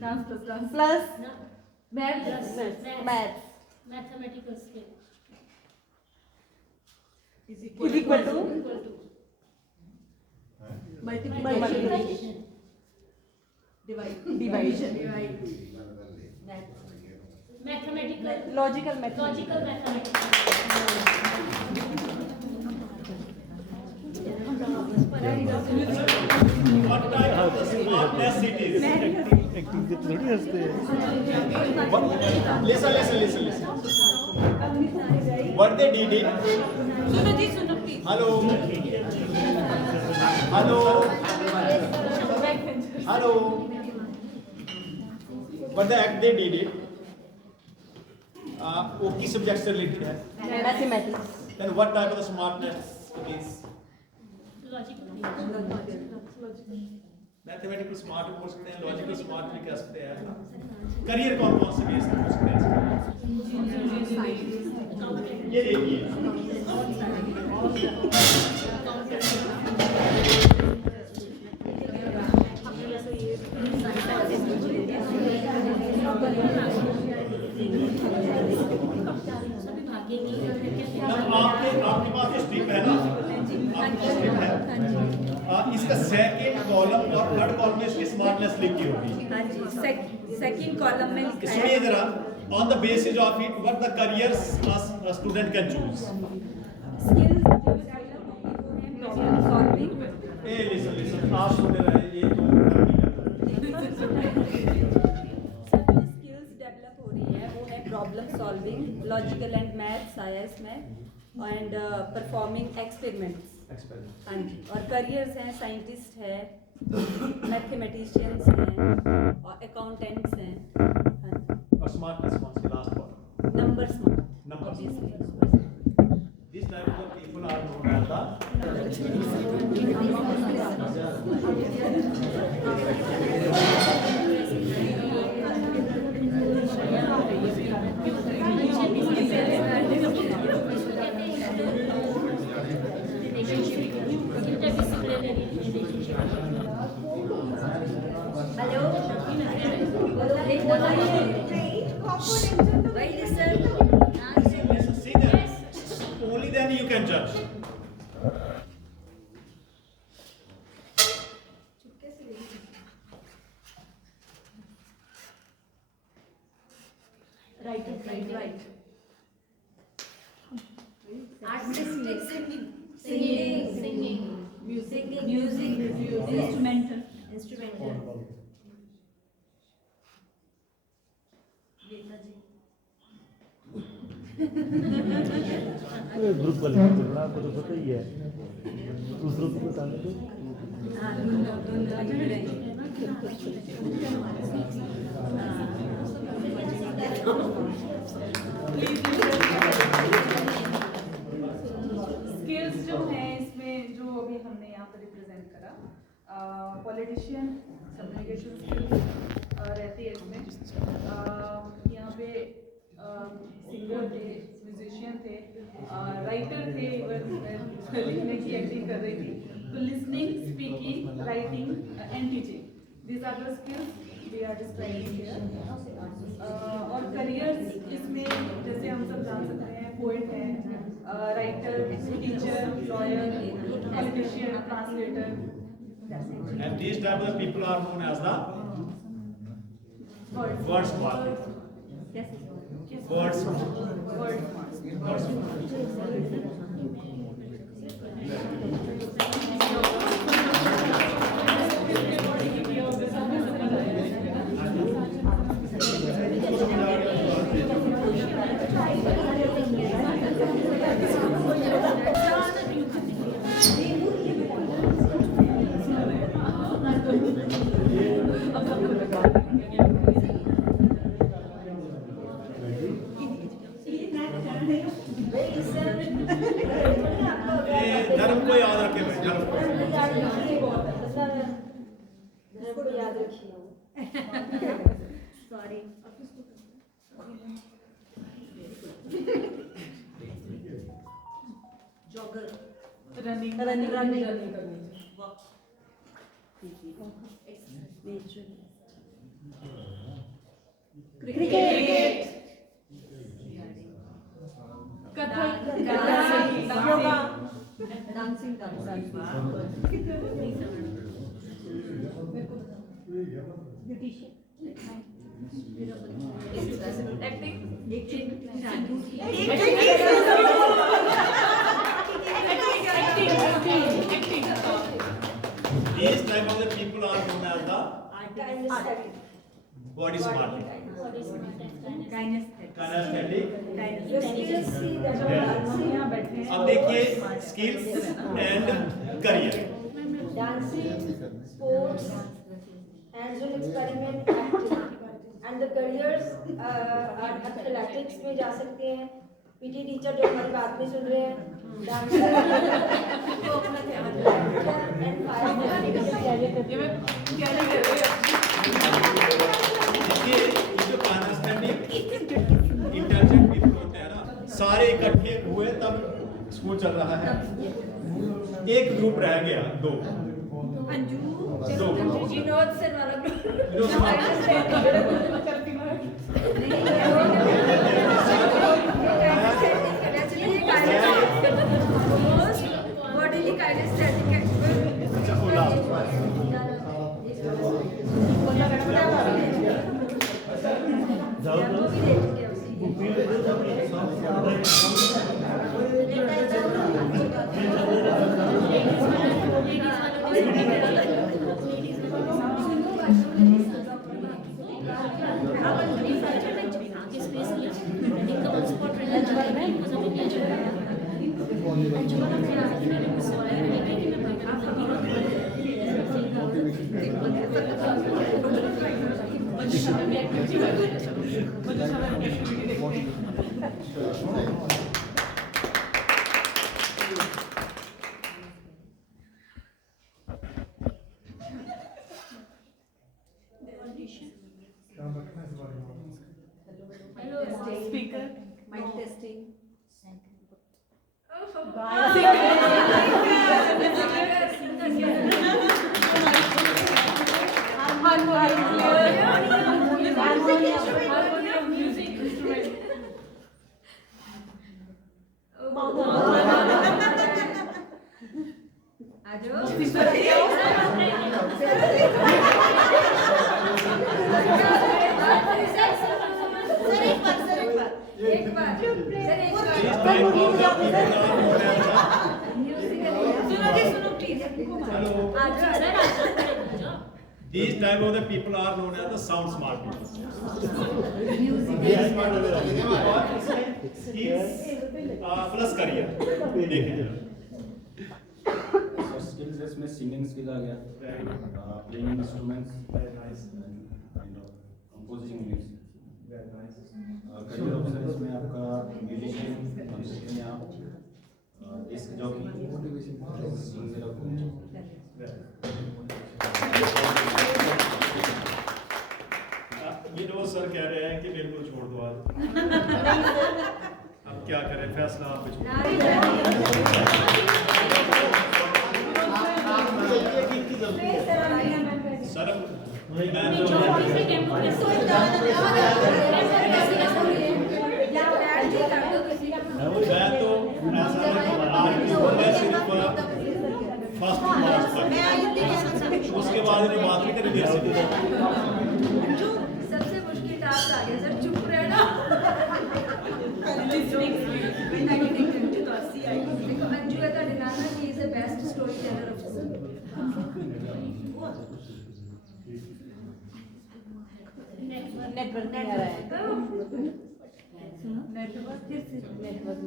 Dance plus dance. plus No. Math plus math Mathematical skill. is equal to Multiplication. division. Mathematical. Logical Logical mathematical. What type of the smartness it is? Acting से थोड़ी हंसते हैं Listen. What they did it? सुनो जी सुनो please Hello. What the act they did it? वो किस subject से related है? Mathematics Then what type of the smartness it is? Logical. Mathematical smart भी बोल सकते हैं, लॉजिकल स्मार्ट भी कह सकते हैं। करियर कौन कौन से बेस हो सकते हैं? ये देखिए सभी भागेंगे। आपके पास जो स्ट्रिप है ना, आपके स्ट्रिप है, इसका सेकंड कॉलम और थर्ड कॉलम में इसकी स्मार्टनेस लिखी होगी। सेकंड कॉलम में लिखा इसमें है जरा on the basis of it what the careers a student can choose. Skills जो डेवलप होगी वो है प्रॉब्लम सॉल्विंग ए लिसन आप सुन रहे हैं, ये तो नहीं करता। जो स्किल्स डेवलप हो रही है वो है problem solving logical and math science में एंड परफॉर्मिंग एक्सपेरिमेंट्स हाँ जी और करियर्स हैं साइंटिस्ट है मैथमेटिशियंस हैं और अकाउंटेंट्स हैं हाँ जी और स्मार्टनेस कौन सी last column? Number smart Numbers. obviously These type of people are known as the see that only then you can judge. Right. Artistic singing, music, instrumental. Group वाले को बोलना आपको तो पता ही है दूसरों को बताने दो हाँ दोनों जुड़ रहे हैं स्किल्स जो हैं इसमें जो अभी हमने यहाँ पर रिप्रेजेंट करा पॉलिटिशियन कम्युनिकेशन स्किल्स रहती है इसमें यहाँ पे सिंगर थे म्यूजिशियन थे राइटर थे इवन लिखने की एक्टिंग कर रही थी तो listening speaking writing and teaching these are the skills we are describing here और करियर्स इसमें जैसे हम सब जान सकते हैं पोएट हैं writer teacher lawyer politician translator And these type of people are known as the wordsmith. Wordsmith. धर्म को याद रखे भाई, धर्म को। याद रखिए sorry jogger running running walk natural Cricket. Yoga. Dancing. These type of the people are known as the body smart people. Kinesthetic. अब देखिए skills and career. Dancing, sports, hands-on experiment, acting. And the careers are athletics में जा सकते हैं. PT teacher जो हमारी बात नहीं सुन रहे हैं. Dancer, वो अपना ध्यान रखते हैं. And firefighter. देखिए ये जो kinesthetic इंटेलिजेंट पीपल होते हैं ना, सारे इकट्ठे हुए तब स्कूल चल रहा है. एक ग्रुप रह गया, दो विनोद सर वाला बॉडीली काइनेस्थेटिक अच्छा बोला speaker mic testing These type of the people are known as the sound smart people. Skills plus career. Skills इसमें singing skill आ गया, playing instruments, composing music. Career option इसमें आपका musician बन सकते हैं आप, disc jockey, singer of Vinod sir कह रहे हैं कि मेरे को छोड़ दो आज. अब क्या करें, फैसला आप पे छोड़. सर मैं तो ऐसा आज मैं सिर्फ फर्स्ट मार्च तक, उसके बाद में बात नहीं करेंगे. सबसे मुश्किल टास्क आ गया सर, चुप रहना. देखो अंजू है तो डिनाना की is the best story teller of network नहीं आ रहा है. नेटवर्क फिर से network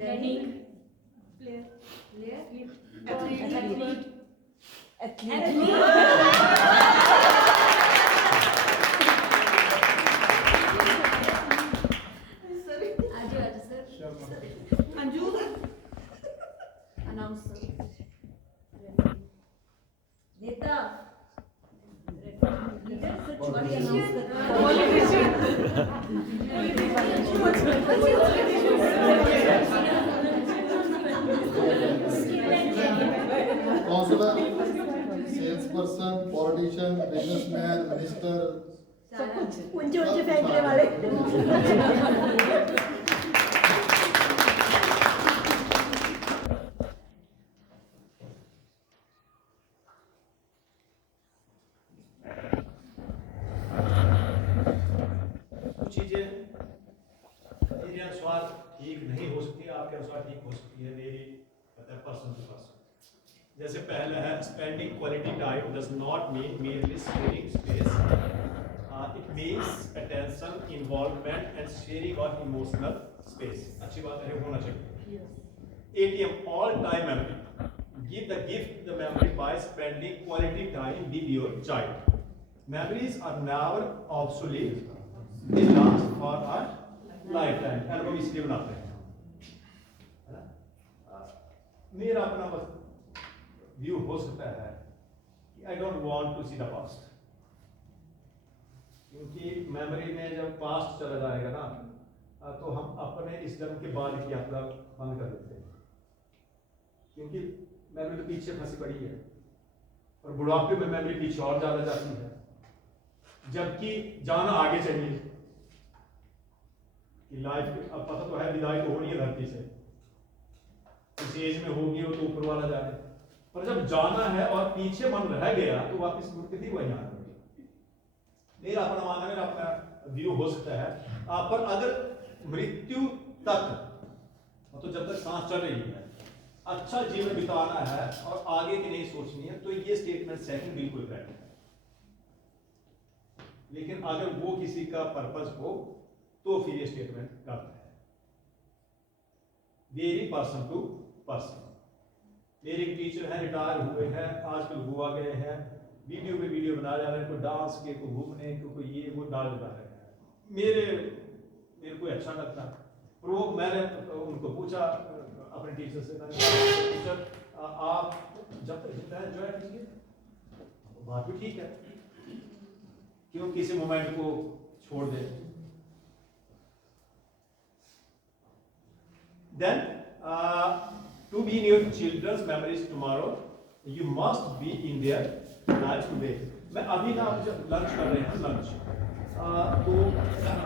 running player Anju announcer नेता Counselor, sales person, politician, businessman, minister, सब कुछ ऊंचे ऊंचे फेंकने वाले। कुछ चीजें मेरे अनुसार ठीक नहीं हो सकती, आपके अनुसार ठीक हो सकती है, मेरी मतलब पर्सन टू पर्सन। जैसे पहला है spending quality time does not mean merely sharing space, it means attention, involvement and sharing of emotional space। अच्छी बात है, होना चाहिए। ATM all time memory, give the gift to the memory by spending quality time with your child। Memories are never obsolete, they last for a lifetime। Album इसलिए बनाते हैं, है ना? मेरा अपना बस व्यू हो सकता है कि I don't want to see the past, क्योंकि मेमोरी में जब पास्ट चला जाएगा ना तो हम अपने इस जन्म के बाद की यात्रा बंद कर देते हैं, क्योंकि मेमोरी तो पीछे फंसी पड़ी है और बुढ़ापे में मेमोरी पीछे और ज्यादा जाती है, जबकि जाना आगे चाहिए कि लाइफ अब पता तो है विदाई तो होनी है धरती से, इस एज में होगी वो तो ऊपर वाला जाने, पर जब जाना है और पीछे मन रह गया तो वापस मुड़ के वही आना। मेरा अपना मानना, मेरा अपना व्यू हो सकता है, पर अगर मृत्यु तक मतलब जब तक सांस चल रही है अच्छा जीवन बिताना है और आगे की नहीं सोचनी है, तो ये स्टेटमेंट सेकंड बिल्कुल करेक्ट है। लेकिन अगर वो किसी का पर्पस हो तो फिर ये स्टेटमेंट गलत है। Very person to person. मेरे एक टीचर हैं, रिटायर हुए हैं, आजकल गोवा गए हैं, वीडियो पे वीडियो बना जा रहे हैं, कोई डांस के, कोई घूमने के, कोई ये वो डाल रहे हैं। मेरे को अच्छा लगता, और वो मैंने उनको पूछा अपने टीचर से, टीचर आप जब तक जिंदा है एंजॉय कीजिए, बात भी ठीक है, क्यों किसी मोमेंट को छोड़ दे। Then to be in your children's memories tomorrow, you must be in their lives today। मैं अभी ना जब लंच कर रहे हैं लंच, तो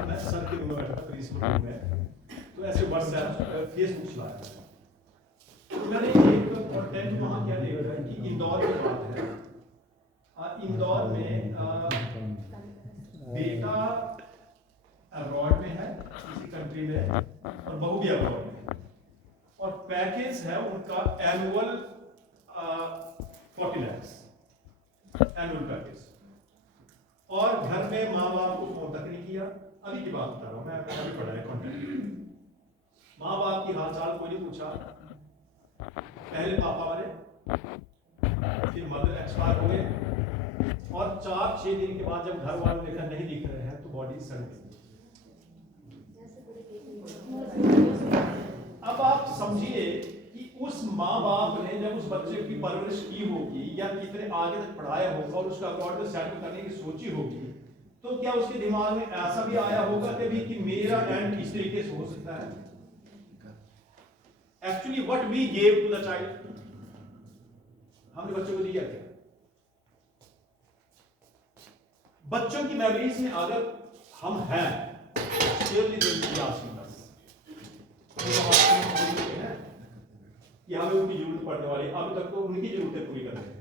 मैं सर के रूम में बैठा प्रिंसिपल में, तो ऐसे व्हाट्सएप फेसबुक चलाया, तो मैंने एक कंटेंट वहाँ क्या देखा है कि इंदौर की बात है, इंदौर में बेटा अब्रॉड में है किसी कंट्री में और बहू भी अब्रॉड में, और पैकेज है उनका एनुअल 40 lakhs एनुअल पैकेज, और घर में माँ बाप को फोन तक नहीं किया। अभी की बात बता रहा हूँ मैं, अभी पढ़ा है कॉन्टेंट। माँ बाप की हाल चाल कोई नहीं पूछा, पहले पापा मरे, फिर मदर एक्सपायर हुए, और 4-6 दिन के बाद जब घर वालों ने देखा नहीं दिख रहे हैं तो बॉडी सड़ गई। अब आप समझिए कि उस माँ बाप ने जब उस बच्चे की परवरिश की होगी या कितने आगे तक पढ़ाया होगा और उसका अकॉर्ड सेटल करने की सोची होगी, तो क्या उसके दिमाग में ऐसा भी आया होगा कभी कि मेरा एंड इस तरीके से हो सकता है? Actually what we gave to the child, हमने बच्चों को दिया क्या? बच्चों की मेमोरीज में अगर हम हैं, कि हमें उनकी जरूरत पड़ने वाली, अभी तक तो उनकी जरूरतें पूरी कर रहे हैं,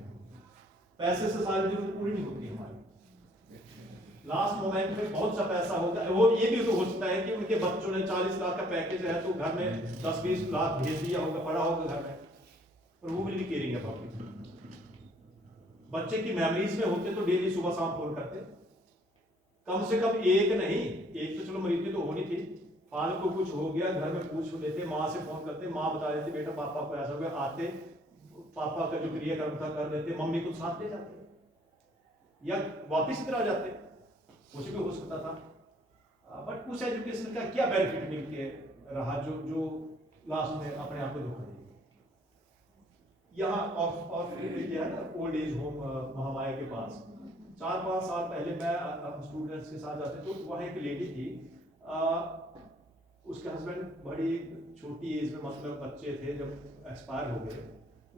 पैसे से सारी जरूरत पूरी नहीं होती हमारी। लास्ट मोमेंट में बहुत सा पैसा होता है, वो ये भी तो हो सकता है कि उनके बच्चों ने 40 लाख का पैकेज है तो घर में 10-20 लाख भेज दिया होगा, पड़ा होगा घर में, और वो भी केयरिंग है अबाउट। बच्चे की मेमोरीज में होते तो डेली सुबह शाम फोन करते, कम से कम एक नहीं, एक तो चलो मृत्यु तो होनी थी, फादर को कुछ हो गया घर में पूछ लेते, माँ से फोन करते, माँ बता देती बेटा पापा को ऐसा हो गया, आते पापा का जो क्रियाक्रम था कर देते, मम्मी को साथ ले जाते या वापिस इधर आ जाते, कुछ भी हो सकता था। बट उस एजुकेशन का क्या बेनिफिट मिल के रहा जो लास्ट में अपने आप को धोखा दिया। यहाँ और क्या है ना, ओल्ड एज होम महामाया के पास 4-5 साल पहले मैं स्टूडेंट्स के साथ जाते, तो वहाँ एक लेडी थी, उसके हस्बैंड बड़ी छोटी एज में, मतलब बच्चे थे जब एक्सपायर हो गए,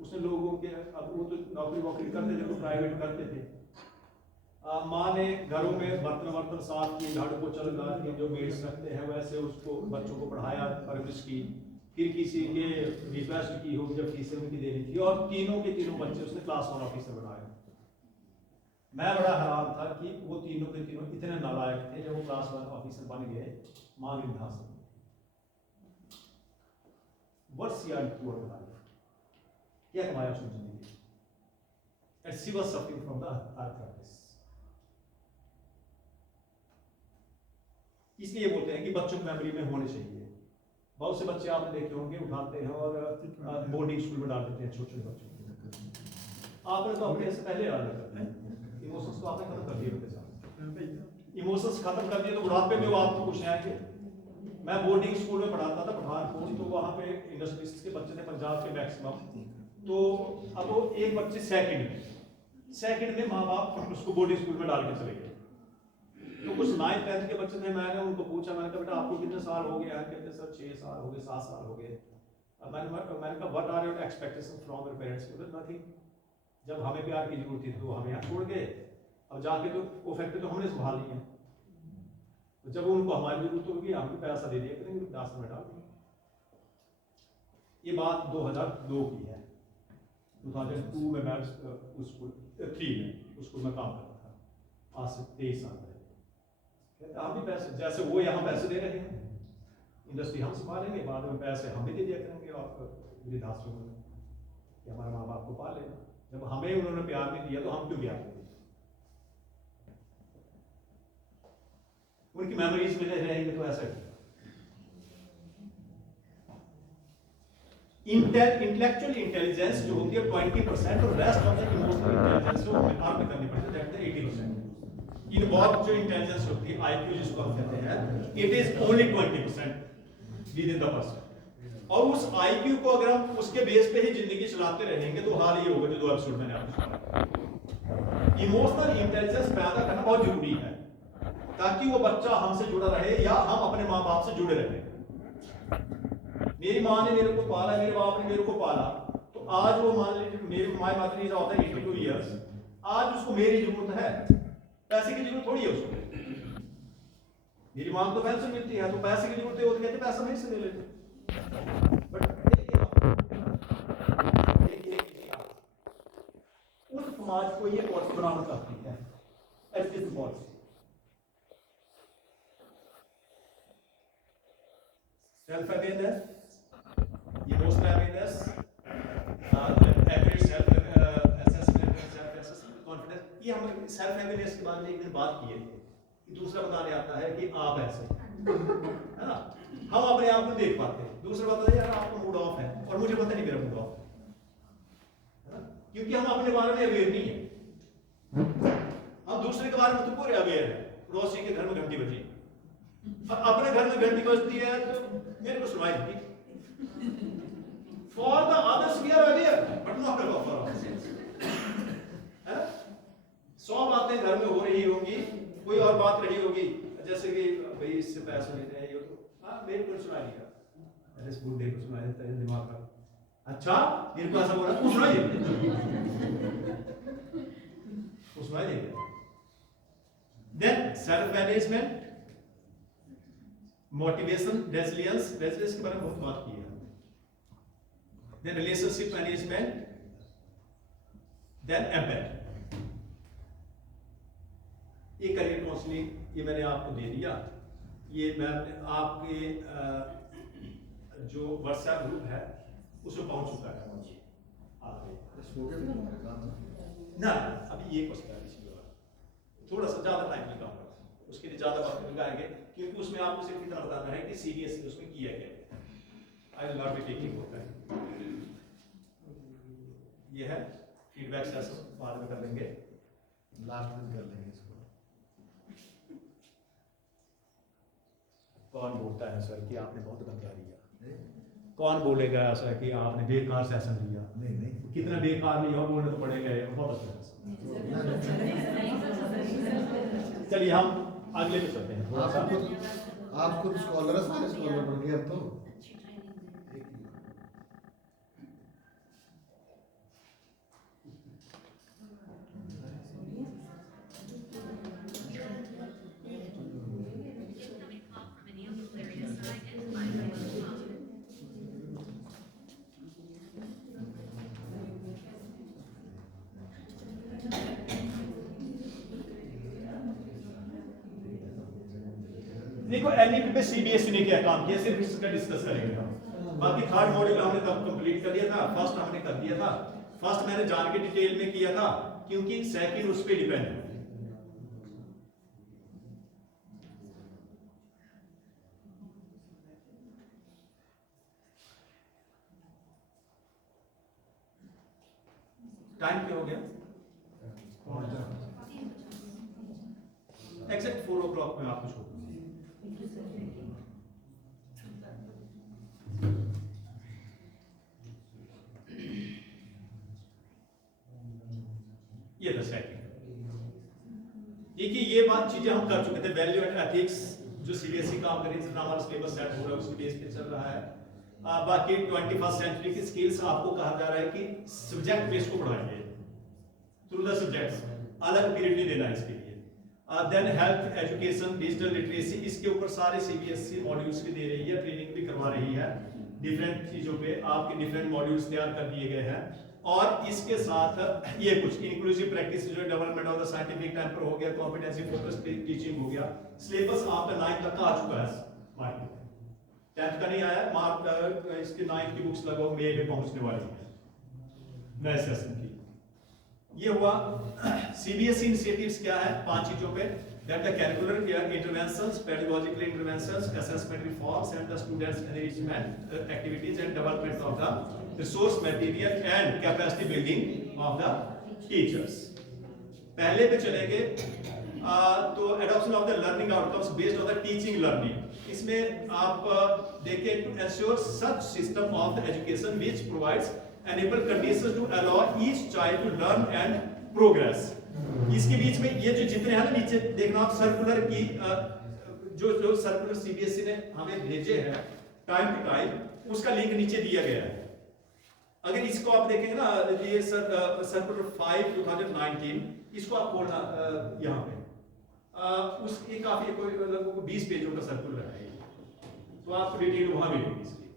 उसने लोगों के, अब वो तो नौकरी वोकरी करते थे, तो प्राइवेट करते थे। माँ ने घरों में बर्तन साफ किए, झाड़ू पोछा लगा के, जो मेड्स रखते हैं वैसे उसको बच्चों को पढ़ाया, परवरिश की। फिर किसी के रिक्वेस्ट की हो जब फीसें उनकी देनी थी, और तीनों के तीनों बच्चे उसने क्लास 1 ऑफिसर बनाए। मैं बड़ा हैरान था कि वो तीनों के तीनों इतने नालायक थे, जब वो क्लास 1 ऑफिसर बन गए माँ वृद्धाश्रम। What's your poor life? क्या कमाया उसने जिंदगी? And she was suffering from the arthritis. इसलिए बोलते हैं कि बच्चों की मेमोरी में होने चाहिए। बहुत से बच्चे आपने देखे होंगे उठाते हैं और बोर्डिंग स्कूल में डाल देते हैं छोटे छोटे बच्चों को। आपने तो अपने से पहले याद करते हैं, इमोशंस को आपने खत्म कर दिए होते साथ। इमोशंस खत्म कर दिए तो बुढ़ापे में वो आपको कुछ आएंगे। मैं बोर्डिंग स्कूल में पढ़ाता था पठानकोट, तो वहाँ पे इंडस्ट्रियलिस्ट के बच्चे थे पंजाब के मैक्सिमम। तो अब वो एक बच्चे सेकंड में माँ बाप उसको बोर्डिंग स्कूल में डाल के चले गए। तो कुछ 9th 10th के बच्चे थे, मैंने उनको पूछा, मैंने कहा बेटा आपको कितने साल हो गए? कहते सर 6 साल हो गए, 7 साल हो गए। मैंने कहा what are your expectations from your parents? Nothing. जब हमें प्यार की जरूरत थी तो हमें यहाँ छोड़ गए, अब जाके तो वो फैक्ट्री तो हमने संभाल ली है। तो जब उनको हमारी जरूरत होगी हम भी पैसा दे दिया करेंगे, दास में डाल देंगे। ये बात 2002 की है। 2002 में मैं उस स्कूल 3 में उस स्कूल में काम करता था, आज से 23 साल पहले। कहते हम भी पैसे, जैसे वो यहाँ पैसे दे रहे हैं, इंडस्ट्री हम संभालेंगे, बाद में पैसे हम भी दे दिया करेंगे और वृद्धाश्रम में कि हमारे माँ बाप को पाल लेना। जब हमें उन्होंने प्यार नहीं दिया तो हम क्यों प्यार देंगे? उनकी मेमोरीज में रहेंगे तो ऐसा इंटेलेक्चुअल इंटेलिजेंस जो होती है 20% और rest of the emotional intelligence को आर में करनी पड़ती है, दैट इज 80%। इनवॉल्व जो इंटेलिजेंस होती है आईक्यू जिसको हम कहते हैं, it is only 20% with in the person. और उस आईक्यू को अगर हम उसके बेस पे ही जिंदगी चलाते रहेंगे तो हाल ये होगा जो 2 एपिसोड मैंने आपको बताया। इमोशनल इंटेलिजेंस पैदा करना बहुत जरूरी है ताकि वो बच्चा हमसे जुड़ा रहे या हम अपने माँ बाप से जुड़े रहे। मेरी माँ ने मेरे को पाला, मेरे बाप ने मेरे को पाला, तो आज वो मान लीजिए मेरी my mother is of 82 years, आज उसको मेरी जरूरत है, पैसे की जरूरत थोड़ी है उसको। मेरी माँ को पेंशन मिलती है तो पैसे की जरूरत है, वो तो कहते पैसा नहीं से ले लेते। बट उस समाज को ये पॉलिसी बनाना चाहती है, education policy. Self awareness, emotional awareness, average self assessment, confidence. ये हम सेल्फ अवेयरनेस के बारे में एक दिन बात किए थे कि दूसरा बताने आता है कि आप ऐसे है ना, हम अपने आप को देख पाते हैं। दूसरा बताता है यार आपका मूड ऑफ है और मुझे पता नहीं मेरा मूड ऑफ है ना, क्योंकि हम अपने बारे में अवेयर नहीं है। हम दूसरे के बारे में तो पूरे अवेयर है। पड़ोसी के घर में घंटी बजी, अपने घर में घंटी बजती है तो मेरे को सुनाई देती। For the others we are aware but not for ourselves. 100 बातें घर में हो रही होंगी, कोई और बात रही होगी, जैसे कि भाई इससे पैसे लेते हैं, ये तो हाँ मेरे को सुनाई नहीं देता, अरे स्कूल देखो सुनाई देता है दिमाग का। अच्छा मेरे को ऐसा बोला कुछ सुनाई देता, कुछ सुनाई देता। Then self management, motivation, resilience के बारे में बहुत बात की है। Then relationship management, then empathy. ये करियर काउंसलिंग ये मैंने आपको दे दिया। ये मैं आपके जो व्हाट्सएप ग्रुप है उसमें पहुंच चुका है ना। अभी ये क्वेश्चन थोड़ा सा ज्यादा टाइम निकालना, उसके लिए ज्यादा वक्त लगाएंगे क्योंकि उसमें आपको सिर्फ इतना बताना है कि सीरियसली उसमें किया गया। I will not be taking more time. ये है फीडबैक सेशन, बाद में कर लेंगे, लास्ट में कर लेंगे इसको। कौन बोलता है सर कि आपने बहुत गंदा लिया? कौन बोलेगा ऐसा कि आपने बेकार सेशन लिया? नहीं नहीं, कितना बेकार नहीं हो बोलने तो पड़ेगा, बहुत अच्छा। चलिए हम अगले पे चलते हैं। आप खुद स्कॉलर, सारे स्कॉलर बन गए अब तो। देखो एनईपी पे सीबीएसई ने क्या काम किया सिर्फ इसका डिस्कस करेंगे हम। बाकी थर्ड मॉड्यूल हमने तब कंप्लीट कर लिया था, फर्स्ट हमने कर दिया था। फर्स्ट मैंने जान के डिटेल में किया था क्योंकि सेकंड उस पर डिपेंड है। टाइम क्या हो गया? एग्जैक्ट 4 o'clock में आपको छोड़ ये था सेकंड। देखिए ये बात चीजें हम कर चुके थे। वैल्यू एंड एथिक्स जो सीबीएसई काम कर रही है, जितना हमारा सिलेबस सेट हो रहा है उसके बेस पे चल रहा है। बाकी 21st सेंचुरी की स्किल्स आपको कहा जा रहा है कि सब्जेक्ट बेस को बढ़ाएंगे थ्रू द सब्जेक्ट्स, अलग पीरियड नहीं देना इसके लिए। Then health education, digital literacy, इसके ऊपर सारे सीबीएसई मॉड्यूल्स भी दे रही है, ट्रेनिंग भी करवा रही है। डिफरेंट चीजों पे आपके डिफरेंट मॉड्यूल्स तैयार कर दिए गए हैं। और इसके साथ ये कुछ इंक्लूसिव प्रैक्टिस जो development of the scientific temper हो गया, कॉम्पिटेंसी फोकस्ड टीचिंग हो गया। सिलेबस आपका 9th तक का आ चुका है, 10th का नहीं आया। मार्क इसके 9th की बुक्स लगभग मई में पहुंचने वाली है नए सेशन की। ये हुआ सीबीएसई इनिशिएटिव्स क्या है 5 चीजों पे, that the curricular interventions, pedagogical interventions, assessment reforms and the students enrichment activities and development of the resource material and capacity building of the teachers। पहले पे चलेंगे तो adoption of the learning outcomes based on the teaching learning। इसमें आप देखें to ensure such system of the education which provides enable conditions to allow each child to learn and progress। इसके बीच में ये जो जितने हैं ना नीचे देखना आप सर्कुलर की जो सर्कुलर सीबीएसई ने हमें भेजे हैं टाइम टू टाइम, उसका लिंक नीचे दिया गया है। अगर इसको आप देखेंगे ना ये सर्कुलर 5 2019, इसको आप खोलना यहाँ पे उसकी काफी कोई लगभग 20 पेजों का सर्कुलर है, तो आपको डिटेल वहां मिलेगी इसकी।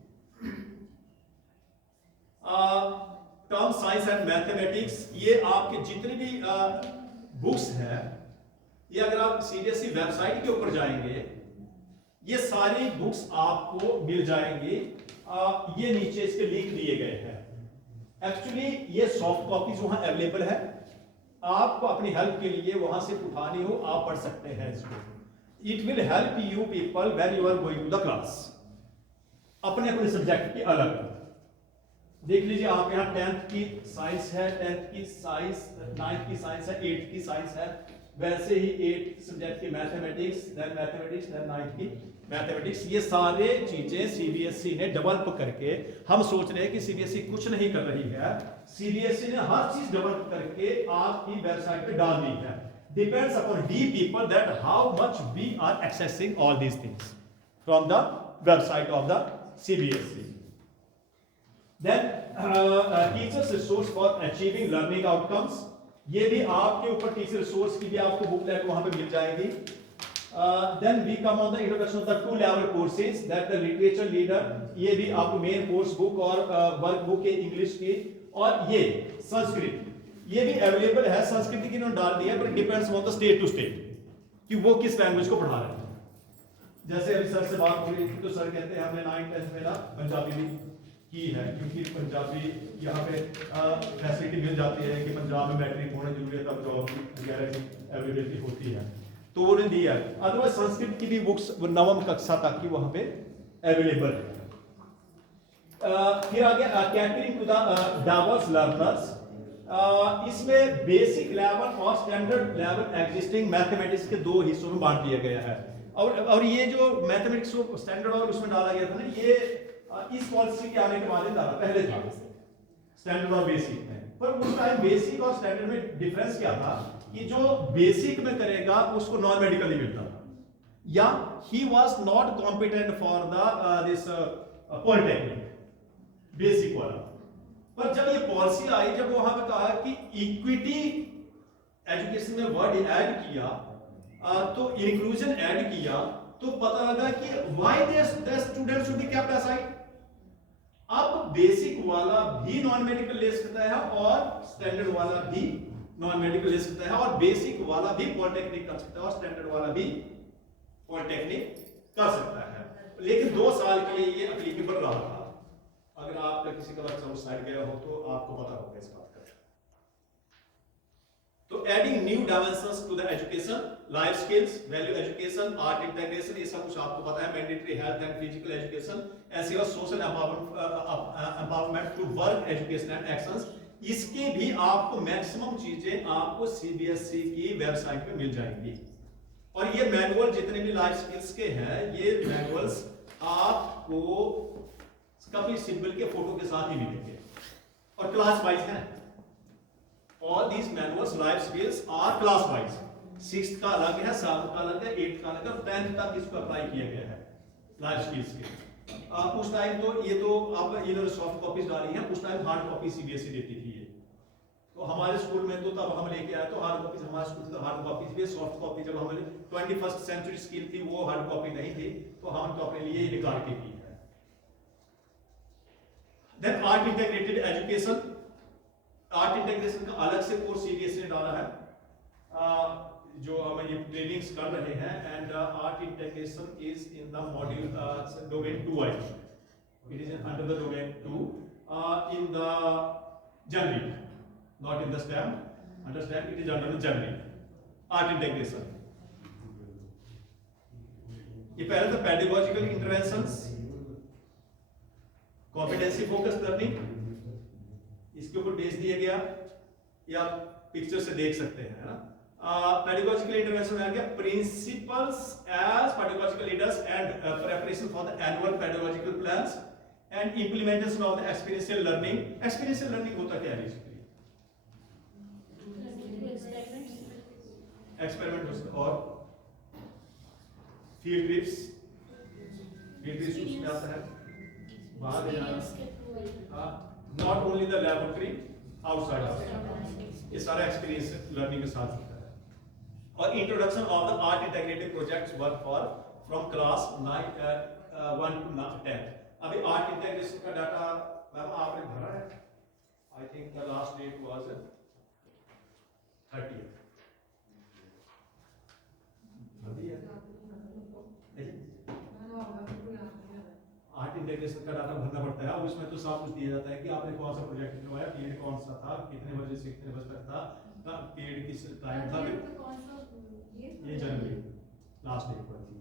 टर्म साइंस एंड मैथमेटिक्स, ये आपके जितने भी बुक्स हैं, ये अगर आप सीबीएसई वेबसाइट के ऊपर जाएंगे ये सारी बुक्स आपको मिल जाएंगी। ये नीचे इसके लिंक दिए गए हैं। एक्चुअली ये सॉफ्ट कॉपीज वहां अवेलेबल है, आपको अपनी हेल्प के लिए वहां से उठानी हो आप पढ़ सकते हैं इसको। It will help you people when you are going to the class. अपने अपने सब्जेक्ट की अलग देख लीजिए आप यहाँ 10th की साइंस है, 10th की साइंस, 9th की साइंस है, 8th की साइंस है, वैसे ही 8th सब्जेक्ट की मैथमेटिक्स, देन 9th की मैथमेटिक्स। ये सारे चीजें सीबीएसई ने डेवलप करके, हम सोच रहे हैं कि सीबीएसई कुछ नहीं कर रही है, सीबीएसई ने हर चीज डेवलप करके आपकी वेबसाइट पे डाल दी है। Depends upon we people that how much we are accessing all these things from the website of the CBSE. Then teachers resource for achieving learning outcomes, ये भी आपके ऊपर टीचर रिसोर्स की भी आपको बुकलेट वहां पे मिल जाएगी। Then we come on the introduction of the 2 level courses that the literature leader, ये भी आपको मेन कोर्स बुक और वर्क बुक है इंग्लिश की। और ये संस्कृत ये भी अवेलेबल है, संस्कृत की इन्होंने डाल दिया, पर depends on the state to state कि वो किस लैंग्वेज को पढ़ा रहे हैं। जैसे अभी सर से बात हो रही थी तो सर कहते हैं हमने 9th 10th में ना पंजाबी भी की है, क्योंकि पंजाबी यहाँ पे फैसिलिटी मिल जाती है कि पंजाब में मैट्रिक होना जरूरी है, तब जॉब वगैरह की अवेलेबिलिटी होती है, तो उन्होंने दिया है। अदरवाइज संस्कृत की भी बुक्स 9वीं कक्षा तक की वहाँ पे अवेलेबल है। फिर आगे catering to the diverse learners, इसमें बेसिक लेवल और स्टैंडर्ड लेवल एग्जिस्टिंग मैथमेटिक्स के 2 हिस्सों में बांट दिया गया है। और ये जो मैथमेटिक्स को स्टैंडर्ड और उसमें डाला गया था ना, ये इस पॉलिसी के आने के बाद डाला, पहले था स्टैंडर्ड और बेसिक में, पर उस टाइम बेसिक और स्टैंडर्ड में डिफरेंस क्या था कि जो बेसिक में करेगा उसको नॉन मेडिकल नहीं मिलता था, या he was not competent for the this polytechnic basic वाला। पर जब ये पॉलिसी आई, जब वहां पे कहा कि इक्विटी एजुकेशन में वर्ड ऐड किया, तो इंक्लूजन ऐड किया, तो पता लगा कि why the student should be kept aside. अब बेसिक वाला भी नॉन मेडिकल ले सकता है और स्टैंडर्ड वाला भी नॉन मेडिकल ले सकता है, और बेसिक वाला भी पॉलिटेक्निक कर सकता है और स्टैंडर्ड वाला भी पॉलिटेक्निक कर सकता है, लेकिन 2 साल के लिए ये एप्लीकेबल रहा था। अगर आप किसी का बच्चा उस साइड गया हो तो आपको पता होगा इस बात का। तो adding new dimensions to the education, life skills, value education, art integration, ये सब कुछ आपको पता है। Mandatory health and physical education, ऐसे और social empowerment to work education and actions, इसके भी आपको मैक्सिमम चीजें आपको सीबीएसई की वेबसाइट पे मिल जाएंगी। और ये मैनुअल जितने भी लाइफ स्किल्स के हैं, ये मैनुअल्स आपको कभी सिंबल के फोटो के साथ ही मिलेंगे और क्लास वाइज हैं। All these manuals life skills are class wise. 6th का अलग है, 7th का अलग है, 8th का अलग है, 10th तक इसको अप्लाई किया गया है लाइफ स्किल्स के। उस टाइम तो ये तो आप इन्होंने सॉफ्ट कॉपीज डाली हैं, उस टाइम हार्ड कॉपी सीबीएसई देती थी ये। तो हमारे स्कूल में तो तब हम लेके आए तो हार्ड कॉपीज, हमारे स्कूल में हार्ड कॉपीज भी, सॉफ्ट कॉपी जब हमारे 21st सेंचुरी स्किल थी वो हार्ड कॉपी नहीं थी, तो हम तो अपने लिए निकाल के की है। Then art integrated education, art integration का अलग से कोर्स सीबीएसई ने डाला है, जो हम ये ट्रेनिंग्स कर रहे हैं। And art integration is in the module domain 2, I think it is under the domain 2 in the general, not in the stem, understand, it is under the general art integration. ये पहले तो pedagogical interventions, competency focus learning, इसके ऊपर base दिया गया, ये आप picture से देख सकते हैं, है ना। पेडागोजिकल इंटरवेंशन में आ गया principles as pedagogical leaders and preparation for the annual pedagogical plans and implementation of the experiential learning. Experiential learning होता क्या है बेसिकली? एक्सपेरिमेंट और फील्ड ट्रिप्स, उसमें आता है बाहर जाना, not only the laboratory, outside of, ये सारा एक्सपीरियंस लर्निंग के साथ होता है। और introduction of the art integrated projects work for from class 1 to 10। अभी आर्ट इंटीग्रेशन का डाटा मैम आपने भरा है, I think the last date was 30th। Art integration का डाटा भरना पड़ता है, और उसमें तो सब कुछ दिया जाता है कि आपने कौन सा प्रोजेक्ट करवाया, पीरियड कौन सा था, कितने बजे से कितने बजे तक था, पीरियड किस टाइम था, ये जनवरी लास्ट डेट पर थी।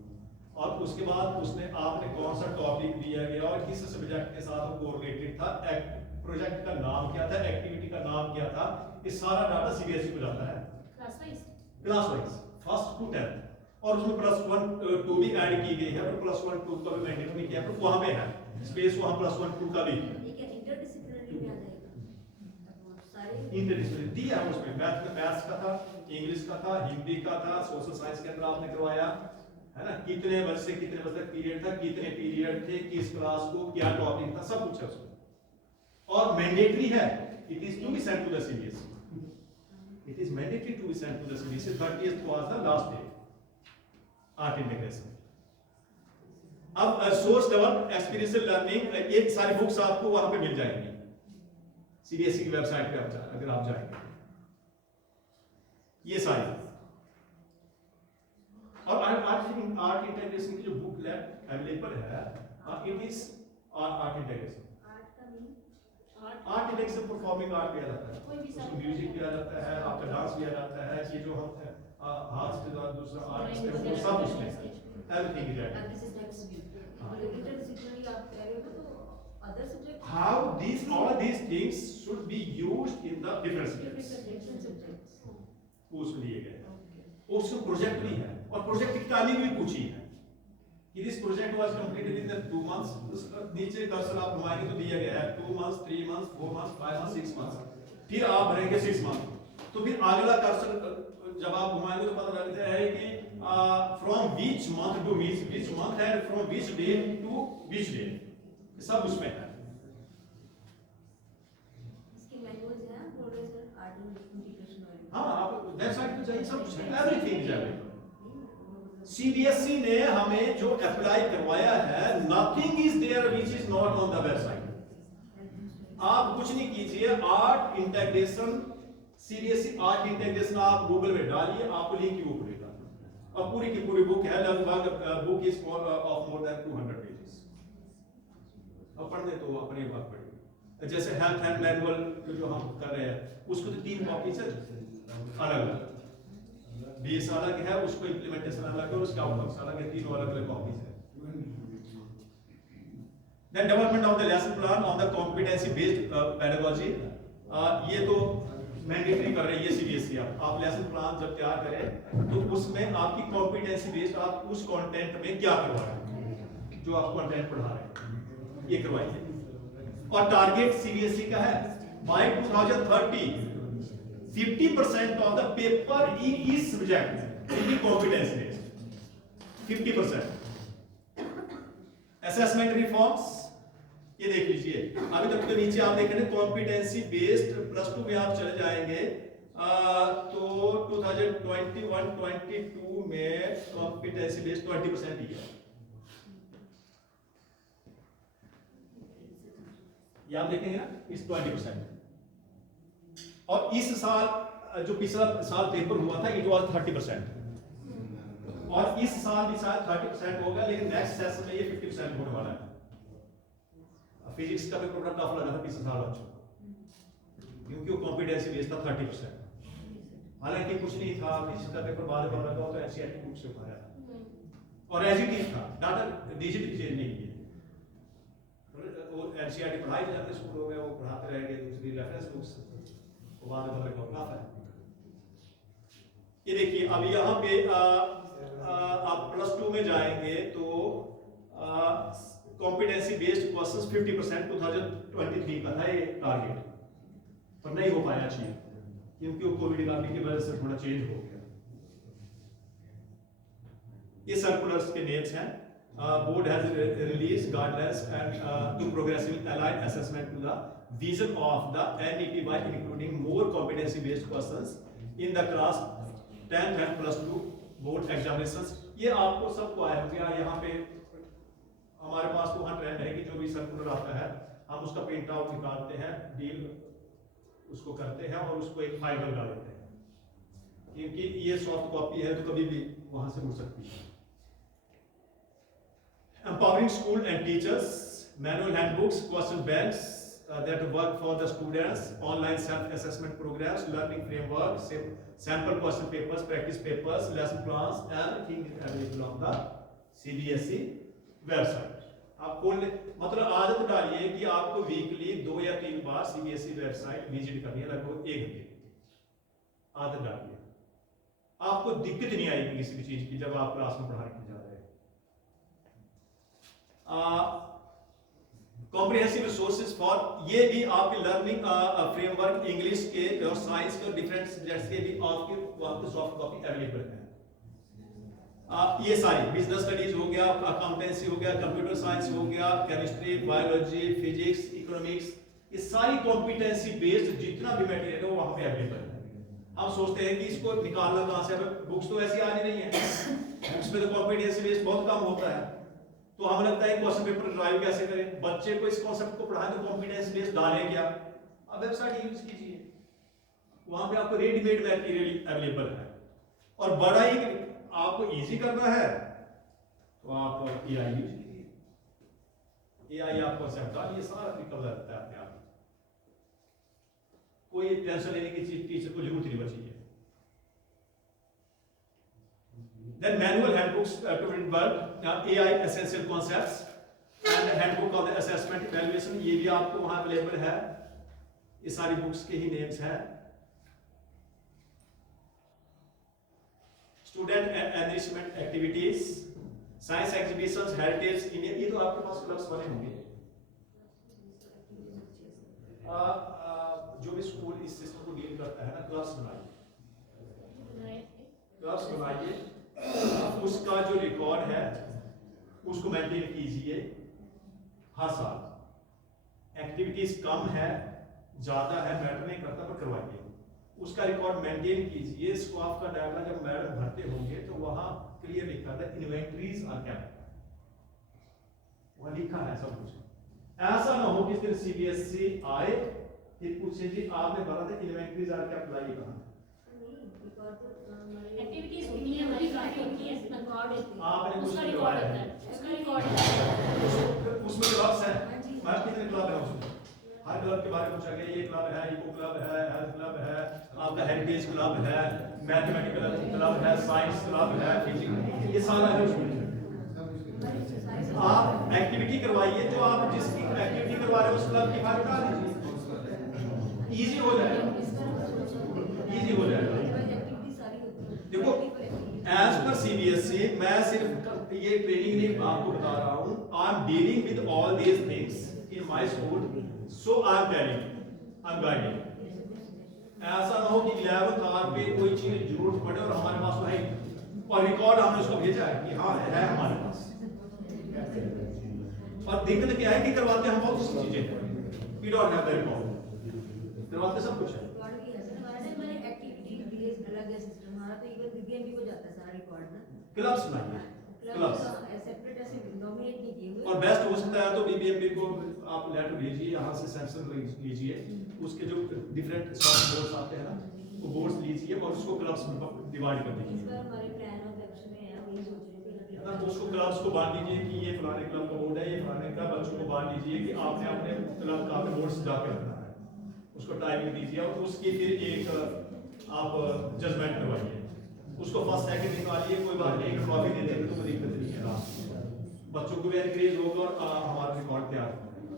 और उसके बाद उसने आपने कौन सा टॉपिक दिया गया और किस सब्जेक्ट के साथ वो कोरिलेटेड था, प्रोजेक्ट का नाम क्या था, एक्टिविटी का नाम क्या था, ये सारा डाटा सीबीएसई को जाता है class wise 1st to 10th। और उसमें +1 2 भी ऐड की गई है, और +1 2 का भी मैंडेटरी किया है, तो वहां पे है स्पेस, वहां +1 2 का भी है। इंटरडिसिप्लिनरी में आ जाएगा, सारे इंटरडिसिप्लिनरी दिया है उसमें, मैथ्स का था, इंग्लिश का था, हिंदी का था, सोशल साइंस के अंदर आपने करवाया है ना, कितने बजे से कितने बजे तक पीरियड था, कितने पीरियड थे, किस क्लास को क्या टॉपिक था, सब कुछ है उसमें। और मैंडेटरी है, it is to be sent to the CBSE, it is mandatory to be sent to the CBSE. 30th was the last day art integration. अब सोर्स डेवलप एक्सपीरियंशियल लर्निंग, ये सारी बुक्स आपको वहां पे मिल जाएंगी सीबीएसई की website पे अगर आप जाएंगे, ये सारी। और आर्ट इंटीग्रेशन की जो बुक अवेलेबल है, it is art integration. Art integration performing art भी आ जाता है, उसमें म्यूजिक भी आ जाता है, आपका डांस भी आ जाता है, ये जो हम हाथ से दूसरा आर्ट है वो सब उसमें एवरीथिंग इज एड। इंटरडिसिप्लिनरी आप कह रहे हो तो other subject How all these things should be used in the different subjects, उसमें दिए गए हैं। उसमें प्रोजेक्ट भी है, और प्रोजेक्ट की टाइमिंग भी पूछी है कि this project was completed in 2 months। नीचे कर्सर आप घुमाएंगे तो दिया गया है 2 months, 3 months, 4 months, 5 months, 6 months, फिर आप भरेंगे 6 months, तो फिर अगला कर्सर जब आप घुमाएंगे तो पता लगता है कि from which month to which month and from which day to which day, सब उसमें है। इसके मैनुअल्स हैं, बोल रहे सर आर्ट इंटीग्रेशन वाले। हाँ, आप वेबसाइट पे जाइए, सब कुछ है, एवरीथिंग इज अवेलेबल। सीबीएसई ने हमें जो अप्लाई करवाया है, nothing is there which is not on the website. आप कुछ नहीं कीजिए, art integration, CBSE art integration आप गूगल में डालिए, आपको लिंक ही वो खुलेगा। और पूरी की पूरी बुक है, लगभग book is of more than 200 pages. अब पढ़ने तो अपने बात पढ़िए। जैसे हेल्थ एंड मैनुअल जो हम कर रहे हैं उसको तो 3 कॉपीज है अलग अलग, बेस अलग है, उसको इम्प्लीमेंटेशन अलग है, उसका आउटकम्स अलग है, 3 अलग अलग कॉपीज है। Then development of the lesson plan on the competency based pedagogy, ये तो मैंडेटरी कर रही है सीबीएसई। आप लेसन प्लान जब तैयार करें तो उसमें आपकी कॉम्पिटेंसी बेस्ड आप उस कंटेंट में क्या करवा रहे हैं, जो आप कंटेंट पढ़ा रहे हैं ये करवाइए। और टारगेट सीबीएसई का है by 2030 50% of the paper in each subject will be competency based, 50%। Assessment reforms ये देख लीजिए, अभी तक तो नीचे आप देख रहे हैं कॉम्पिटेंसी बेस्ड +2 में आप चले जाएंगे तो 2021-22 में कॉम्पिटेंसी बेस्ड 20% ही है। ये आप देखेंगे ना, इस 20%। और इस साल जो पिछला साल पेपर हुआ था इट वाज 30%, और इस साल भी शायद 30% होगा, लेकिन नेक्स्ट सेशन में ये 50% होने वाला है। फिजिक्स का पेपर बड़ा टफ लगा था पिछले साल बच्चों को, क्योंकि वो कॉम्पिटेंसी बेस्ड था 30%। हालांकि कुछ नहीं था, फिजिक्स का पेपर बाद में लगा तो एनसीईआरटी बुक से उठाया और एज इट इज था, डाटा डिजिटली चेंज नहीं किए। वो एनसीईआरटी पढ़ाई जाते स्कूलों में, वो पढ़ाते रह गए, दूसरी रेफरेंस बुक्स वो बाद में लगा है। ये देखिए अब यहाँ पे आप +2 में जाएंगे तो कॉम्पिटेंसी बेस्ड क्वेश्चंस 50% 2023 का था ये टारगेट, पर नहीं हो पाया अचीव क्योंकि वो कोविड की वजह से थोड़ा चेंज हो गया। ये सर्कुलर्स के नेम्स हैं। Board has release guidelines and to progressively align assessment to the vision of the NEP by including more competency based questions in the class 10th and +2 board examinations. ये आपको सबको आया होगा। यहाँ पे हमारे पास तो वहाँ ट्रेंड है कि जो भी सर्कुलर आता है हम उसका प्रिंट आउट निकालते हैं, डील उसको करते हैं और उसको एक फाइल में डाल देते हैं, क्योंकि ये सॉफ्ट कॉपी है तो कभी भी वहां से उड़ सकती है। Empowering school and teachers, manual handbooks, question banks that work for the students, online self-assessment programs, learning framework, sample question papers, practice papers, lesson plans, everything is available on the CBSE website. आप खोल मतलब आदत डालिए कि आपको weekly 2 या 3 बार CBSE website visit करनी है, लगभग 1 घंटे। आदत डालिए, आपको दिक्कत नहीं आएगी किसी भी चीज की जब आप क्लास में पढ़ाने के जा रहे हैं। कॉम्प्रिहेंसिव रिसोर्सेज फॉर, ये भी आपके लर्निंग फ्रेमवर्क इंग्लिश के और साइंस के डिफरेंट सब्जेक्ट्स के भी आपके सॉफ्ट कॉपी अवेलेबल है। ये सारी बिजनेस स्टडीज हो गया, अकाउंटेंसी हो गया, कंप्यूटर साइंस हो गया, केमिस्ट्री, बायोलॉजी, फिजिक्स, इकोनॉमिक्स, ये सारी कॉम्पिटेंसी बेस्ड जितना भी मटेरियल है वो वहां पे अवेलेबल है। हम सोचते हैं कि इसको निकालना कहां से, हमें बुक्स तो ऐसी आनी नहीं है, बुक्स में तो कॉम्पिटेंसी बेस्ड बहुत कम होता है, तो हमें लगता है क्वेश्चन पेपर ड्राइव कैसे करें, बच्चे को इस कॉन्सेप्ट को पढ़ाएं तो कॉम्पिटेंसी बेस्ड डालें क्या। अब वेबसाइट यूज कीजिए, वहां पे आपको रेडीमेड मटेरियल अवेलेबल है। और बड़ा ही आपको इजी करना है तो आप एआई यूज कीजिए। एआई आपको कॉन्सेप्ट डालिए, सारा कवर रहता है अपने आप। कोई टेंशन लेने की चीज टीचर को जरूरत नहीं बची है। Then manual handbooks to involve AI essential concepts and handbook of the assessment evaluation, ये भी आपको वहां अवेलेबल है। ये सारी बुक्स के ही नेम्स हैं। Student enrichment activities, science exhibitions, heritage India, ये तो आपके पास क्लब्स बने होंगे। जो भी स्कूल इस सिस्टम को डील करता है ना, क्लब्स बनाइए, क्लब्स बनाइए, उसका जो रिकॉर्ड है उसको मेंटेन कीजिए हर साल। एक्टिविटीज कम है ज्यादा है मैटर नहीं करता, पर करवाइए, उसका रिकॉर्ड मेंटेन कीजिए। स्टाफ का डाटा जब मैडम भरते होंगे तो वहां क्लियर लिखा था इन्वेंटरीज आर केप्ट, वहां लिखा है सब कुछ। ऐसा ना हो कि फिर सीबीएसई आए फिर पूछे जी आपने भरा था इन्वेंटरीज आर केप्ट, लाइए कहां, एक्टिविटीज होती हैं हमारी, काफी होती है, रिकॉर्ड होती है, आपने उसका कुछ रिकॉर्ड करवाया होता है? है, उसका रिकॉर्ड होता है। उसमें क्लब्स हैं, मैम कितने क्लब हैं उसमें? हर क्लब के बारे में पूछा गया, ये क्लब है, इको क्लब है, हेल्थ क्लब है, आपका हेरिटेज क्लब है, मैथमेटिकल क्लब है, साइंस क्लब है, फिजिक्स, ये सारा है उसमें। आप एक्टिविटी करवाइए, जो आप जिसकी एक्टिविटी करवा रहे हो उस क्लब की फाइल उठा लीजिए, इजी हो जाएगा, इजी हो जाएगा। देखो एज पर सीबीएसई मैं सिर्फ ये ट्रेनिंग नहीं आपको बता रहा हूँ, I am dealing with all these things in my school, so I am telling, I am guiding. ऐसा ना हो कि 11th आवर पे कोई चीज जरूरत पड़े और हमारे पास है और रिकॉर्ड हमने उसको भेजा है कि हाँ है हमारे पास, और दिक्कत क्या है कि करवाते हम बहुत सी चीजें, we don't have the record, करवाते सब कुछ है। क्लब्स बनाइए, क्लब्स, और बेस्ट हो सकता है तो बीबीएमपी को आप लेटर भेजिए, यहाँ से सैंक्शन लीजिए, उसके जो डिफरेंट सॉफ्ट बोर्ड्स आते हैं ना, वो बोर्ड्स लीजिए और उसको क्लब्स में डिवाइड कर दीजिए, ना तो उसको क्लब्स को बांट दीजिए कि ये फलाने क्लब का बोर्ड है, ये फलाने का, बच्चों को बांट दीजिए कि आपने अपने क्लब का अपने बोर्ड सजा के रखना है, उसको टाइमिंग दीजिए और उसकी फिर एक आप जजमेंट करवाइए, उसको फर्स्ट सेकंड निकालिए, कोई बात नहीं, एक ट्रॉफी दे देंगे तो कोई दिक्कत नहीं है, बच्चों को भी एनकरेज होगा और हमारा रिकॉर्ड तैयार होगा।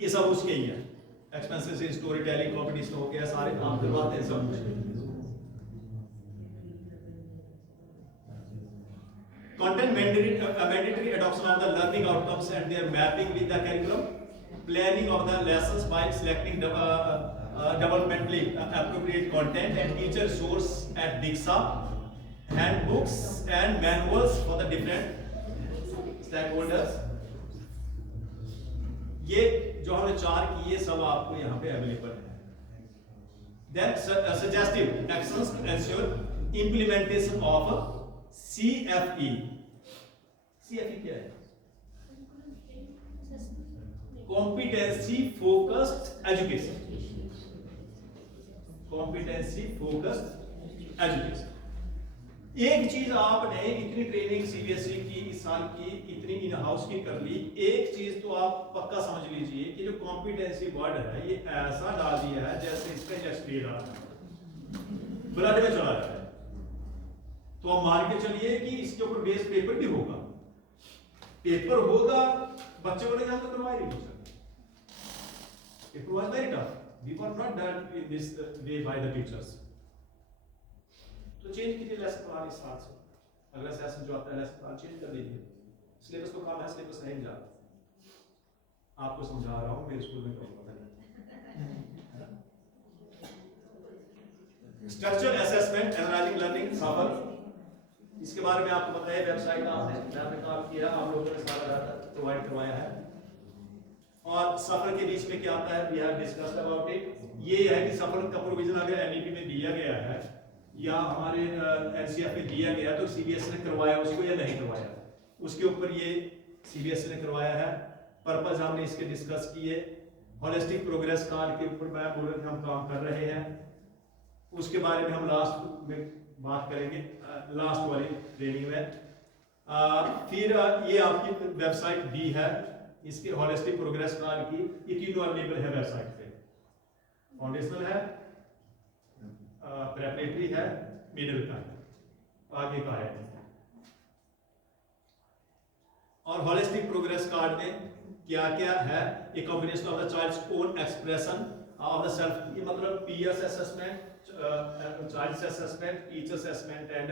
ये सब उसके ही है, एक्सपेंसेस से स्टोरी टेलिंग कॉम्पिटिशन हो गया, सारे काम करवाते हैं सब कुछ। Content mandatory adoption of the learning outcomes and their mapping with the curriculum, planning of the lessons by selecting developmentally appropriate content and teacher source at Diksha, handbooks and manuals for the different stakeholders. ये जो हमने 4 किए सब आपको यहाँ पे available है। Then suggestive actions to ensure implementation of CFE. CFE क्या है? Competency focused education. Competency focused education. एक चीज आपने इतनी ट्रेनिंग सीबीएसई की इस साल की इतनी इन हाउस की कर ली, एक चीज तो आप पक्का समझ लीजिए कि जो कॉम्पिटेंसी वर्ड है ये ऐसा डाल दिया है जैसे इसका इंजेक्शन डाला ब्लड में चला जाता है। तो आप मान के चलिए कि इसके ऊपर बेस पेपर भी होगा, पेपर होगा, बच्चे को नहीं तो करवाए नहीं सकते। It was very tough. We were not done in this way by the teachers. तो चेंज कीजिए लेसन प्लान इस साल से, अगला सेशन जो आता है लेसन प्लान चेंज कर दीजिए, सिलेबस तो कम है, सिलेबस नहीं जा, आपको समझा रहा हूँ, मेरे स्कूल में कहीं पता नहीं। स्ट्रक्चर असेसमेंट एनालाइजिंग लर्निंग सफल, इसके बारे में आपको पता है, वेबसाइट आपने काम किया, आप लोगों ने सारा डाटा प्रोवाइड करवाया है। और सफल के बीच में क्या आता है, we have discussed about it. ये है कि सफल का प्रोविजन अगर एनईपी में दिया गया है या हमारे एनसीएफ में दिया गया तो सीबीएसई ने करवाया उसको या नहीं करवाया, उसके ऊपर ये सीबीएसई ने करवाया है। पर्पस हमने इसके डिस्कस किए। होलिस्टिक प्रोग्रेस कार्ड के ऊपर मैं बोल रहा हम काम कर रहे हैं, उसके बारे में हम लास्ट में बात करेंगे, लास्ट वाली ट्रेनिंग में। फिर ये आपकी वेबसाइट दी है, इसके होलिस्टिक प्रोग्रेस कार्ड की, ये तीनों अवेलेबल है वेबसाइट पे। फाउंडेशनल है, प्रेपरेटरी है, मिडिल का है, आगे का है। और होलिस्टिक प्रोग्रेस कार्ड में क्या क्या है, एक combination of the child's own expression of the self, ये मतलब peers assessment, child's assessment, teachers assessment and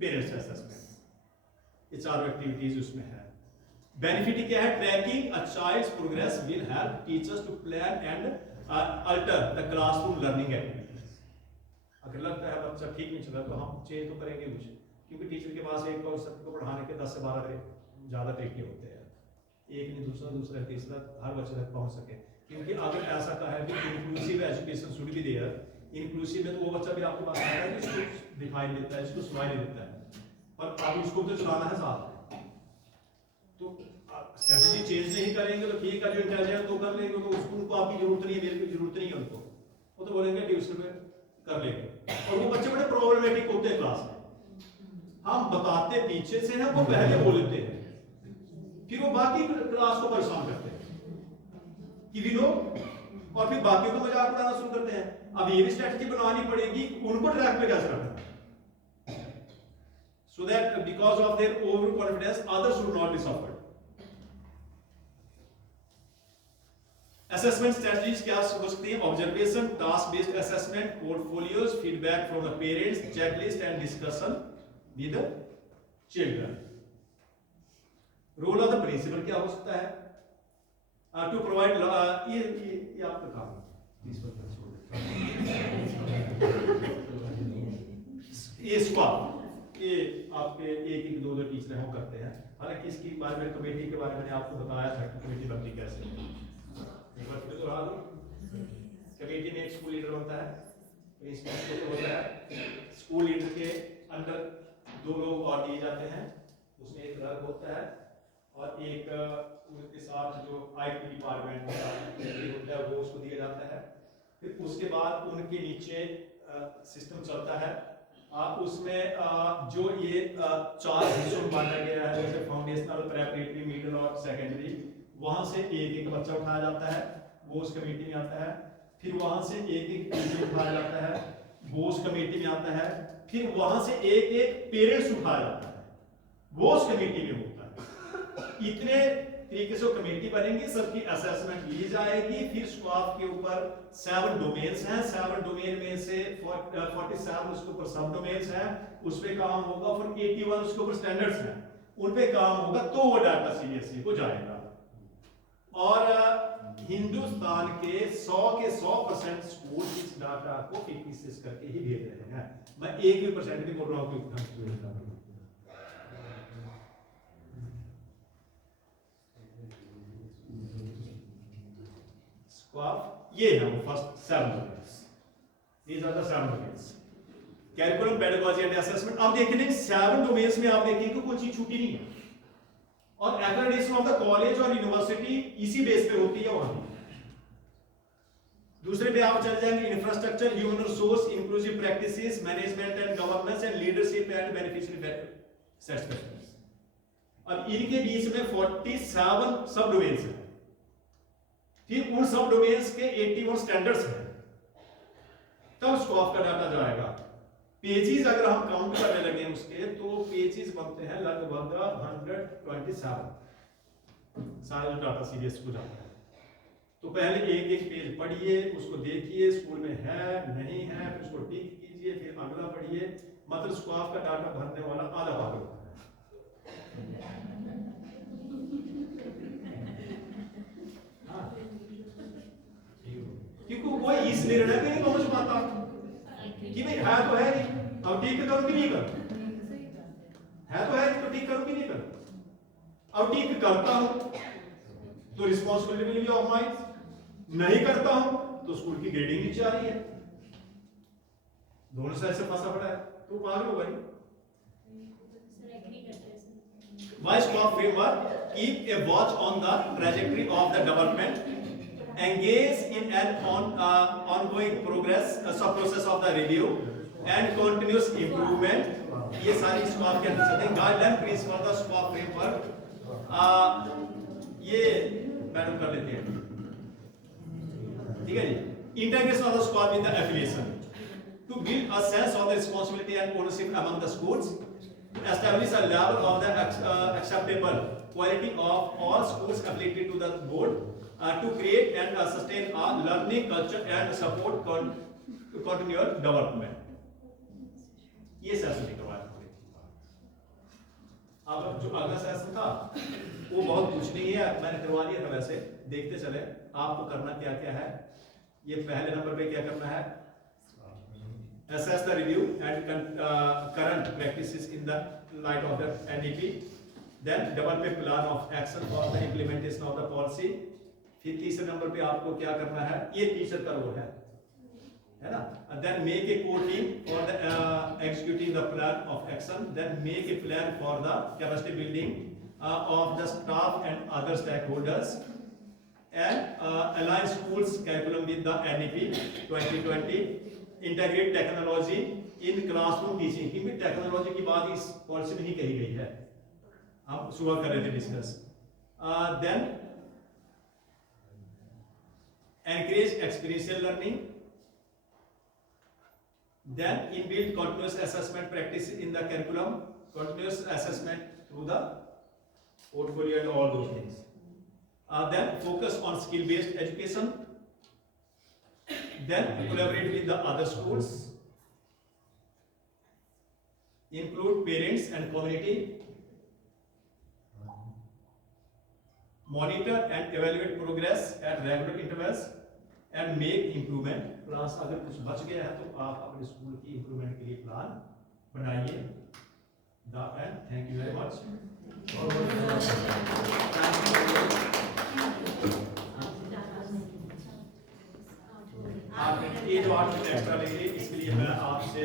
parents assessment, ये चारों एक्टिविटीज उसमें है। बेनिफिट क्या है, tracking a child's progress will help teachers to plan and alter the classroom learning activities. अगर लगता है बच्चा ठीक नहीं चला तो हम चेंज तो करेंगे कुछ, क्योंकि टीचर के पास एक कॉन्सेप्ट को पढ़ाने के 10 से 12 ज़्यादा तरीके होते हैं, एक नहीं दूसरा तीसरा हर बच्चे तक पहुंच सके। क्योंकि अगर ऐसा कहा है कि inclusive education should be there, inclusive में तो वो बच्चा भी आपके पास आता है कि इसको दिखाई नहीं देता है, इसको सुनाई नहीं देता है, और आप उसको तो चलाना है साथ। तो स्ट्रेटजी चेंज नहीं करेंगे तो ठीक है, जो इंटेलिजेंट तो कर लेंगे, तो उसको उनको आपकी जरूरत नहीं है, मेरे को जरूरत नहीं है उनको, वो तो बोलेंगे ट्यूशन में कर लेंगे। और वो बच्चे बड़े प्रॉब्लमेटिक होते हैं क्लास में, हम बताते पीछे से हैं, वो पहले बोलते हैं, फिर वो बाकी क्लास को परेशान करते हैं कि वी नो, और फिर बाकियों को मजाक उड़ाना शुरू करते हैं। अब ये भी स्ट्रेटजी बनानी पड़ेगी उनको ट्रैक पे कैसे रखना, so that because of their overconfidence others should not be suffered. Assessment strategies क्या हो सकती है? Observation, task based assessment, portfolios, feedback from the parents, checklist and discussion with the children. Role of the principal क्या हो सकता है? To provide ये आपका काम है। ये स्क्वाड, ये आपके एक दो टीचर हैं वो करते हैं। हालांकि इसकी बारे में कमेटी के बारे में आपको बताया था कि कमेटी बनती कैसे है। एक बार फिर दोहरा दूं, कमेटी में एक स्कूल लीडर होता है, प्रिंसिपल होता है, स्कूल लीडर के अंडर 2 लोग और दिए जाते हैं, उसमें एक क्लर्क होता है और एक उसके साथ जो आईटी डिपार्टमेंट होता है वो उसको दिया जाता है। फिर उसके बाद उनके नीचे सिस्टम चलता है, उसमें जो ये 4 हिस्सों में बांटा गया है, जैसे फाउंडेशनल, प्रेपरेटरी, मिडिल और सेकेंडरी, वहां से एक बच्चा उठाया जाता है, वो उस कमेटी में आता है। फिर वहां से एक टीचर उठाया जाता है, वो उस कमेटी में आता है। फिर वहां से एक पेरेंट्स उठाया जाता है, वो उस कमेटी में होता है। इतने तरीके से कमेटी बनेंगी, सबकी असेसमेंट ली जाएगी। फिर स्क्वाफ के ऊपर 7 डोमेन्स हैं, 7 डोमेन में से 47 उसके ऊपर सब डोमेन्स हैं, उस पे काम होगा। फिर 81 उसके ऊपर स्टैंडर्ड्स हैं, उन पे काम होगा, तो वो डाटा सीबीएसई को जाएगा। और हिंदुस्तान के 100% स्कूल इस डाटा को एक्सेस करके ही भेज रहे हैं। मैं 1% भी बोल रहा हूँ कि ये है वो first 7 domains. These are the 7 domains. Curriculum, pedagogy and assessment. अब देखिए 7 डोमेन्स में आप देखिए कि कोई चीज छूटी नहीं है, और एक्रेडिटेशन ऑफ द कॉलेज और यूनिवर्सिटी इसी बेस पे होती है वहां। दूसरे पे आप चल जाएंगे infrastructure, human resource, inclusive practices, management and governance and leadership and beneficiary satisfaction. अब इनके बीच में 47 सब डोमेन्स हैं। फिर उन सब डोमेन्स के 81 स्टैंडर्ड्स हैं, तब स्क्वाफ का डाटा जाएगा। पेजेस अगर हम काउंट करने लगे उसके, तो पेजेस बनते हैं लगभग 127 सारे जो डाटा सीबीएसई को जाता है। तो पहले एक पेज पढ़िए, उसको देखिए स्कूल में है नहीं है, फिर उसको टिक कीजिए, फिर अगला पढ़िए। मतलब स्क्वाफ का डाटा भरने वाला आधा पागल होता है। क्योंकि कोई इस निर्णय पे नहीं पहुंच पाता कि भाई है तो है नहीं, अब ठीक करूं कि नहीं करूं, है तो है नहीं तो ठीक करूं कि नहीं करूं। अब ठीक करता हूं तो responsibility will be of mine, नहीं करता हूं तो स्कूल की ग्रेडिंग नीचे आ रही है। दोनों साइड से फंसा पड़ा है, तो पागल होगा नहीं। Why SQUAF framework? Keep a watch on the trajectory of the development, engage in an ongoing process of the review and continuous improvement. ये सारी SQUAF के अंदर चलते हैं। गाइडलाइन प्रिंसिपल का SQUAF फ्रेमवर्क, ये मैडम कर लेते हैं, ठीक है जी। Integration of the SQUAF with the affiliation to build a sense of the responsibility and ownership among the schools, to establish a level of the acceptable quality of all schools affiliated to the board, to create and sustain a learning culture and support continual development. ये session करवाया। अब जो अगला session था वो बहुत कुछ नहीं है, मैंने करवा दिया था। वैसे देखते चले आपको करना क्या क्या है। ये पहले नंबर पे क्या करना है, assess the review and current practices in the light of the NEP, then develop a plan of action for the implementation of the policy। फिर तीसरे नंबर पे आपको क्या करना है, ये टीचर का रोल है ना। then make a core team for the executing the plan of action, then make a plan for the capacity building of the staff and other stakeholders, and align schools curriculum with the NEP 2020, integrate technology in classroom teaching, क्योंकि technology की बात इस policy में ही कही गई है, हम सुबह कर रहे थे discuss. Then encourage experiential learning, then inbuilt continuous assessment practice in the curriculum, continuous assessment through the portfolio and all those things. Then focus on skill based education, then collaborate with the other schools, include parents and community, monitor and evaluate progress at regular intervals and make improvement plans। अगर कुछ बच गया है तो आप अपने school की improvement के लिए प्लान बनाइए। Thank you very much. आप ये जो 8 मिनट एक्स्ट्रा लेंगे इसके लिए मैं आपसे